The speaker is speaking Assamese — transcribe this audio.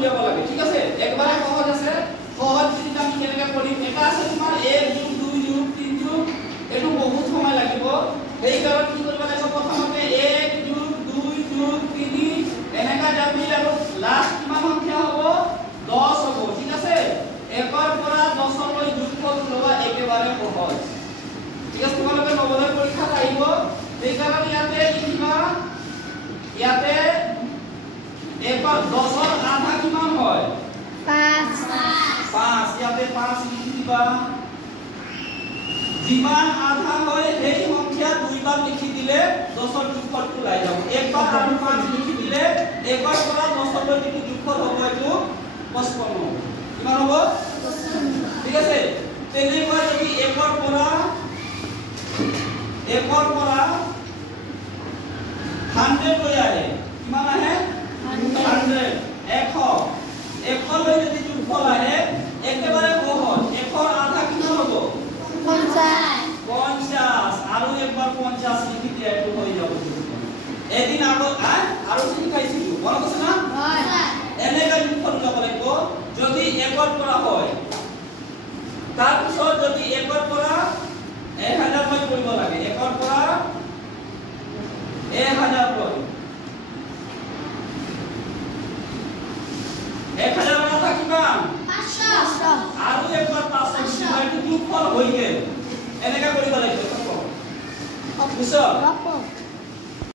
উলিয়াব লাগে ঠিক আছে একবাৰে সহজ আছে সহজ যদি আমি কেনেকে কৰিম এটা আছে তোমাৰ 1 যোগ 2 যোগ 3 যোগ এটো বহুত সময় লাগিব এই কাৰণ কি কৰিব লাগিব প্ৰথমতে 1 যোগ 2 যোগ 3 এনেকা যাবি আৰু লাষ্ট কিমান সংখ্যা হ'ব 10 হ'ব ঠিক আছে 1 ৰ পৰা 10 লৈ যোগফল লোৱা একেবাৰে সহজ ঠিক আছে তোমালোকে নৱোদয় পৰীক্ষাত আহিব এই কাৰণ ইয়াতে লিখিবা ইয়াতে 1 ৰ 10 ৰ আধা কিমান হয় 5 ইয়াতে 5 লিখি দিবা যিমান আধা হয় সেই সংখ্যা দুইবাৰ লিখি দিলে 10 ৰ যোগফলটো ওলাই যাব একবাৰ আৰু 5 লিখি দিলে 1 ৰ পৰা 10 লৈ যিটো যোগফল হ'ব এটো 55 কিমান হ'ব ঠিক আছে তেনেকৈ যদি 1 ৰ পৰা 100 লৈ আহে কিমান আহে 100 100 লৈ যদি যোগফল আহে একেবাৰে সহজ 1 ৰ আধা কিমান হ'ব 50 আৰু একবাৰ 50 লিখি দিয়া এটো হৈ যাব এদিন আগত আৰু শিকাইছিলো মনত আছে না হয় এনেকা যোগফল যাব লাগিব যদি 1 ৰ পৰা হয় তাৰ পিছত যদি 1 ৰ পৰা 1000 লৈ কৰিব লাগে 1 ৰ পৰা 1000 লৈ 1000 ৰ আধা কিমান 500 আৰু একবাৰ 500 যোগফল হৈ গেল এনেকা কৰিব লাগিব বুঝছো